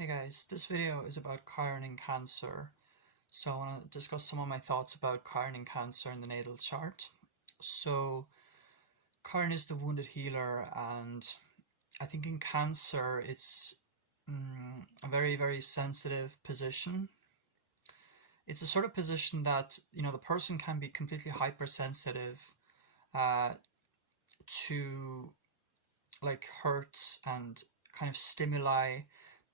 Hey guys, this video is about Chiron in Cancer. So I want to discuss some of my thoughts about Chiron in Cancer in the natal chart. So Chiron is the wounded healer, and I think in Cancer it's a very, very sensitive position. It's a sort of position that, the person can be completely hypersensitive uh, to like hurts and kind of stimuli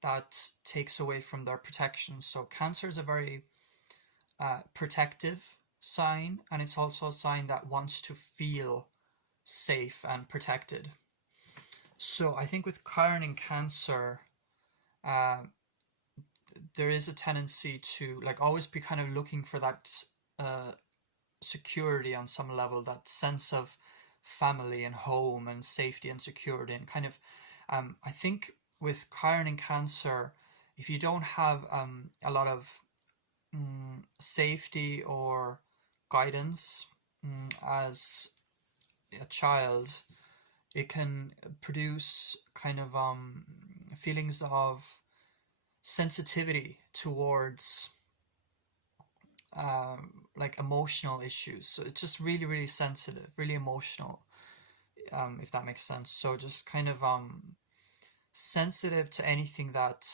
that takes away from their protection. So Cancer is a very protective sign, and it's also a sign that wants to feel safe and protected. So I think with Chiron in Cancer, uh, there is a tendency to like always be kind of looking for that uh, security on some level, that sense of family and home and safety and security, and kind of I think with Chiron in Cancer, if you don't have a lot of safety or guidance as a child, it can produce kind of feelings of sensitivity towards like emotional issues. So it's just really, really sensitive, really emotional, if that makes sense. So just kind of sensitive to anything that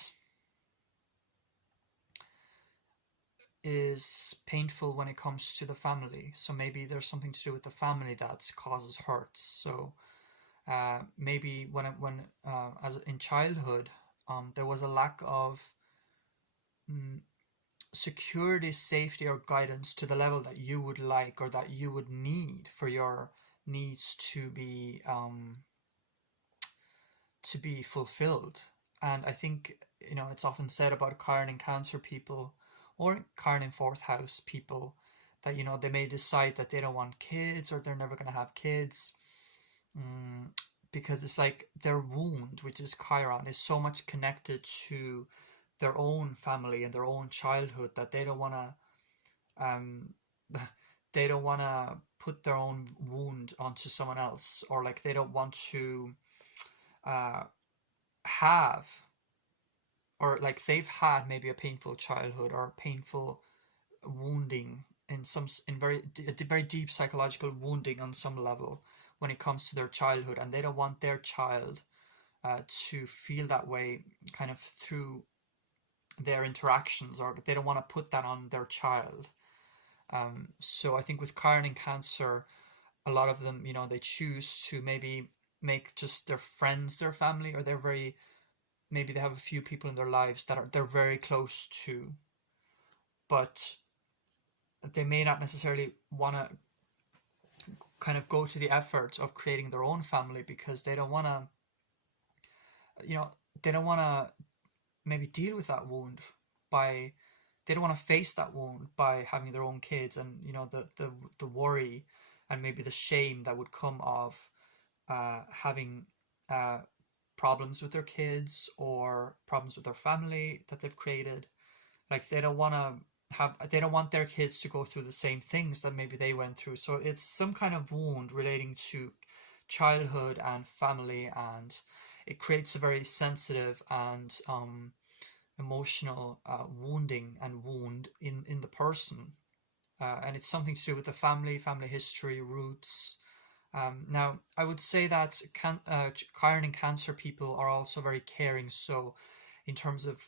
is painful when it comes to the family. So maybe there's something to do with the family that causes hurts. So maybe when as in childhood, there was a lack of security, safety, or guidance to the level that you would like or that you would need for your needs to be fulfilled. And I think it's often said about Chiron and Cancer people or Chiron in fourth house people that they may decide that they don't want kids or they're never going to have kids, because it's like their wound, which is Chiron, is so much connected to their own family and their own childhood that they don't want to they don't want to put their own wound onto someone else, or like they don't want to have, or like they've had maybe a painful childhood or painful wounding in very deep psychological wounding on some level when it comes to their childhood, and they don't want their child to feel that way kind of through their interactions, or they don't want to put that on their child. So I think with Chiron in Cancer, a lot of them, they choose to maybe make just their friends their family, or maybe they have a few people in their lives that they're very close to, but they may not necessarily want to kind of go to the efforts of creating their own family because they don't want to, you know, they don't want to maybe deal with that wound by they don't want to face that wound by having their own kids, and the worry and maybe the shame that would come of having problems with their kids or problems with their family that they've created. Like they don't want their kids to go through the same things that maybe they went through. So it's some kind of wound relating to childhood and family, and it creates a very sensitive and emotional wounding and wound in the person. And it's something to do with the family history, roots. Now, I would say that Chiron and Cancer people are also very caring. So, in terms of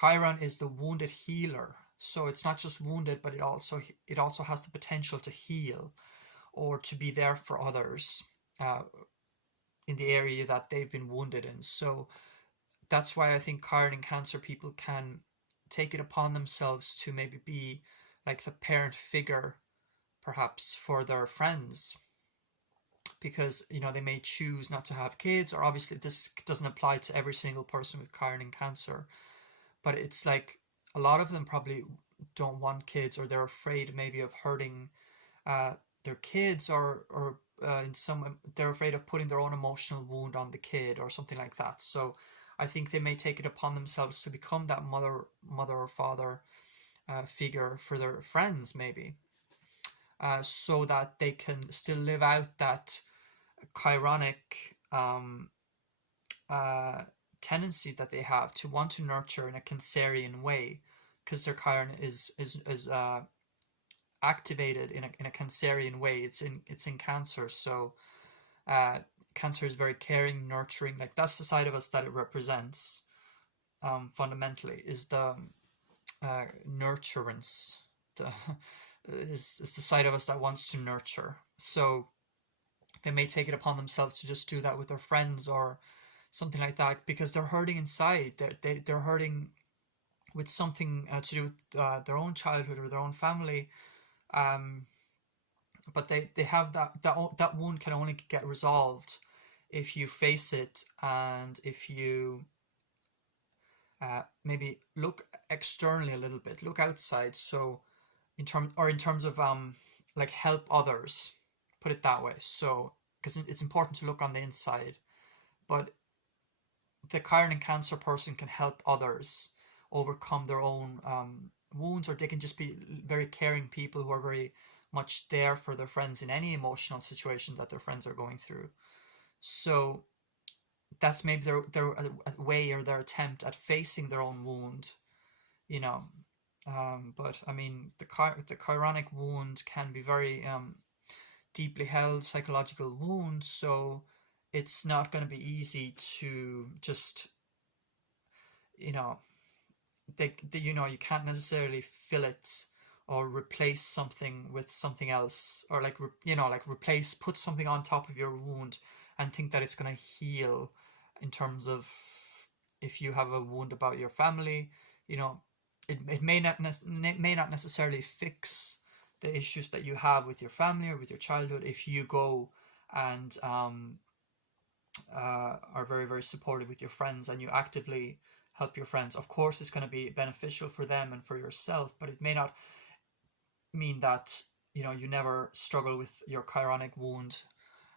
Chiron is the wounded healer. So it's not just wounded, but it also has the potential to heal or to be there for others in the area that they've been wounded in. So that's why I think Chiron and Cancer people can take it upon themselves to maybe be like the parent figure, perhaps for their friends, because they may choose not to have kids, or obviously this doesn't apply to every single person with Chiron and Cancer, but it's like a lot of them probably don't want kids, or they're afraid maybe of hurting their kids, or in some they're afraid of putting their own emotional wound on the kid or something like that. So I think they may take it upon themselves to become that mother or father figure for their friends, maybe, so that they can still live out that chironic uh, tendency that they have to want to nurture in a Cancerian way, because their Chiron is activated in a Cancerian way. It's in Cancer, so uh, Cancer is very caring, nurturing. Like that's the side of us that it represents. Fundamentally, is the nurturance. The is the side of us that wants to nurture. So they may take it upon themselves to just do that with their friends or something like that because they're hurting inside. They're hurting with something to do with their own childhood or their own family. Um, but they have that wound can only get resolved if you face it, and if you maybe look externally a little bit, look outside. So in terms of like help others, put it that way. So because it's important to look on the inside, but the Chiron and Cancer person can help others overcome their own wounds, or they can just be very caring people who are very much there for their friends in any emotional situation that their friends are going through. So that's maybe their way or their attempt at facing their own wound, you know. But I mean, the Chironic wound can be very deeply held psychological wound, so it's not going to be easy to just, you know, you can't necessarily fill it or replace something with something else, or like like replace, put something on top of your wound and think that it's going to heal. In terms of, if you have a wound about your family, you know it may not necessarily fix the issues that you have with your family or with your childhood if you go and are very, very supportive with your friends and you actively help your friends. Of course, it's going to be beneficial for them and for yourself, but it may not mean that you never struggle with your Chironic wound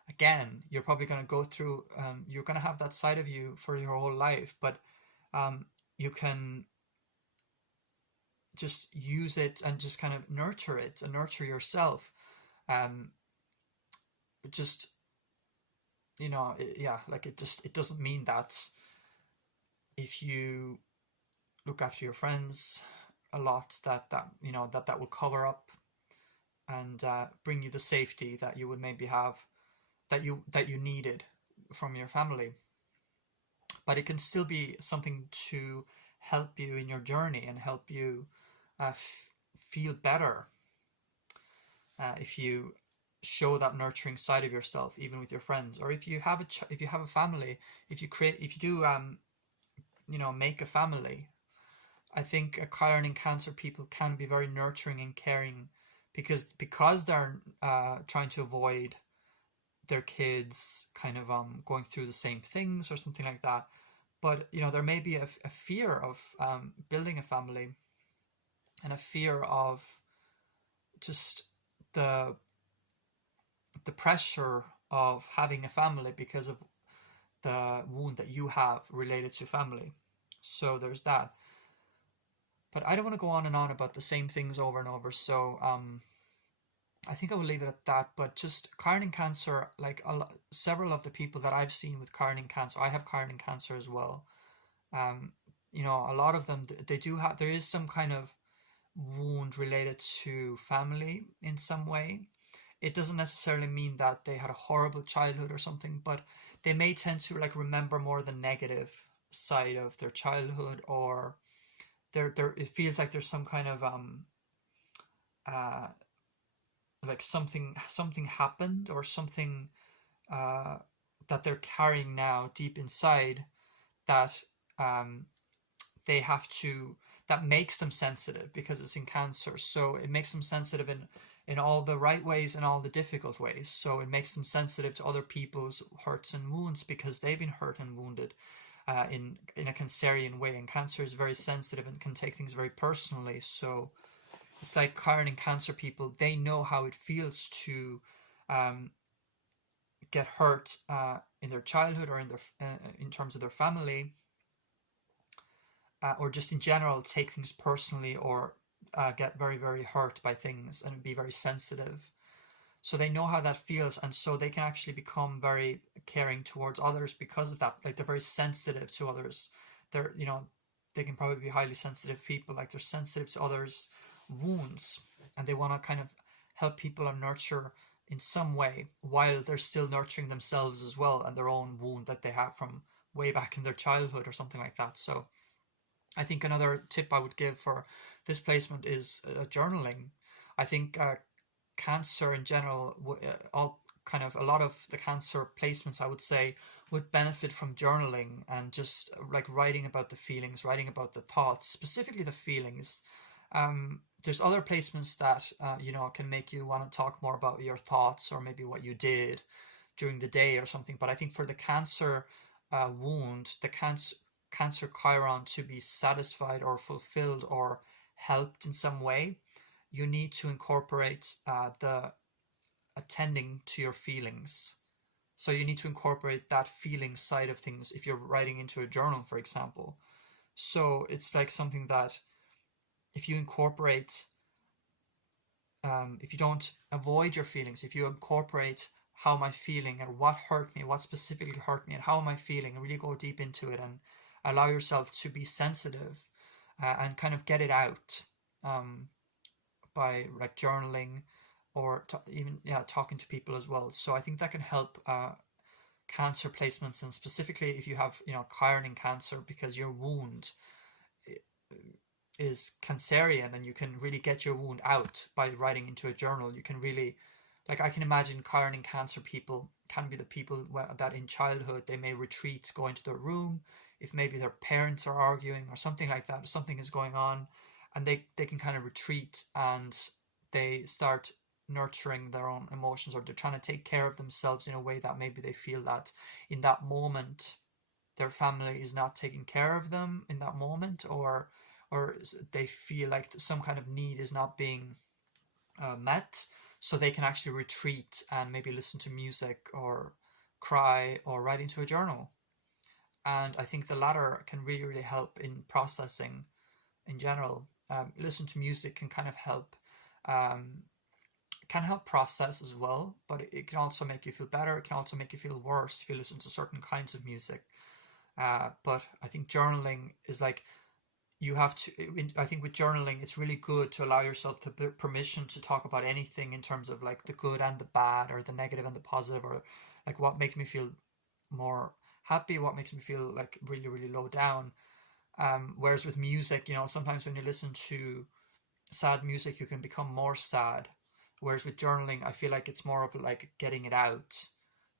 again. You're probably going to go through. You're going to have that side of you for your whole life, but you can just use it and just kind of nurture it and nurture yourself. Um, just yeah, like it doesn't mean that if you look after your friends a lot, that will cover up and bring you the safety that you would maybe have, that you needed from your family. But it can still be something to help you in your journey and help you feel better if you show that nurturing side of yourself, even with your friends, or if you have a family, if you do make a family. I think a Chiron in Cancer people can be very nurturing and caring because they're trying to avoid their kids kind of going through the same things or something like that. But there may be a fear of building a family, and a fear of just the pressure of having a family because of the wound that you have related to family. So there's that. But I don't want to go on and on about the same things over and over. So I think I will leave it at that. But just Chiron in Cancer, like several of the people that I've seen with Chiron in Cancer, I have Chiron in Cancer as well. A lot of them, they do have, there is some kind of wound related to family in some way. It doesn't necessarily mean that they had a horrible childhood or something, but they may tend to like remember more the negative side of their childhood, or it feels like there's some kind of uh like something happened, or something uh that they're carrying now deep inside, that um they have to that makes them sensitive because it's in Cancer. So it makes them sensitive in all the right ways and all the difficult ways. So it makes them sensitive to other people's hurts and wounds because they've been hurt and wounded in a Cancerian way. And Cancer is very sensitive and can take things very personally. So it's like Chiron and Cancer people, they know how it feels to get hurt in their childhood, or in terms of their family, or just in general take things personally, or get very, very hurt by things and be very sensitive. So they know how that feels, and so they can actually become very caring towards others because of that. Like they're very sensitive to others. They're, they can probably be highly sensitive people. Like they're sensitive to others' wounds, and they want to kind of help people and nurture in some way while they're still nurturing themselves as well and their own wound that they have from way back in their childhood or something like that. So I think another tip I would give for this placement is journaling. I think cancer in general, all kind of a lot of the cancer placements, I would say, would benefit from journaling and just like writing about the feelings, writing about the thoughts, specifically the feelings. There's other placements that can make you want to talk more about your thoughts or maybe what you did during the day or something. But I think for the cancer wound, the cancer Chiron to be satisfied or fulfilled or helped in some way, you need to incorporate the attending to your feelings. So you need to incorporate that feeling side of things if you're writing into a journal, for example. So it's like something that if you incorporate, if you don't avoid your feelings, if you incorporate how am I feeling and what hurt me, what specifically hurt me, and how am I feeling, and really go deep into it and allow yourself to be sensitive and kind of get it out by like journaling or even talking to people as well. So I think that can help cancer placements, and specifically if you have Chiron in Cancer, because your wound is cancerian and you can really get your wound out by writing into a journal. You can really, like, I can imagine Chiron in Cancer people can be the people that in childhood they may retreat, go into their room if maybe their parents are arguing or something like that, something is going on, and they can kind of retreat and they start nurturing their own emotions, or they're trying to take care of themselves in a way that maybe they feel that in that moment their family is not taking care of them in that moment, or they feel like some kind of need is not being met, so they can actually retreat and maybe listen to music or cry or write into a journal. And I think the latter can really, really help in processing in general. Listen to music can kind of help, can help process as well, but it can also make you feel better. It can also make you feel worse if you listen to certain kinds of music. But I think journaling is like, you have to, I think with journaling, it's really good to allow yourself to permission to talk about anything in terms of like the good and the bad, or the negative and the positive, or like what makes me feel more happy, what makes me feel like really, really low down. Whereas with music, sometimes when you listen to sad music, you can become more sad. Whereas with journaling, I feel like it's more of like getting it out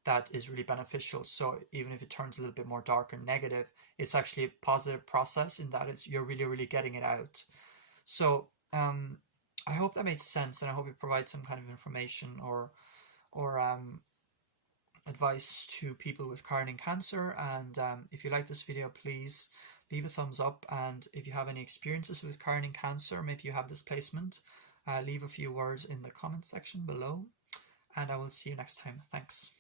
that is really beneficial. So even if it turns a little bit more dark or negative, it's actually a positive process in that you're really, really getting it out. So I hope that made sense, and I hope it provides some kind of information or advice to people with Chiron in Cancer. And if you like this video, please leave a thumbs up. And if you have any experiences with Chiron in Cancer, maybe you have this placement, leave a few words in the comment section below. And I will see you next time. Thanks.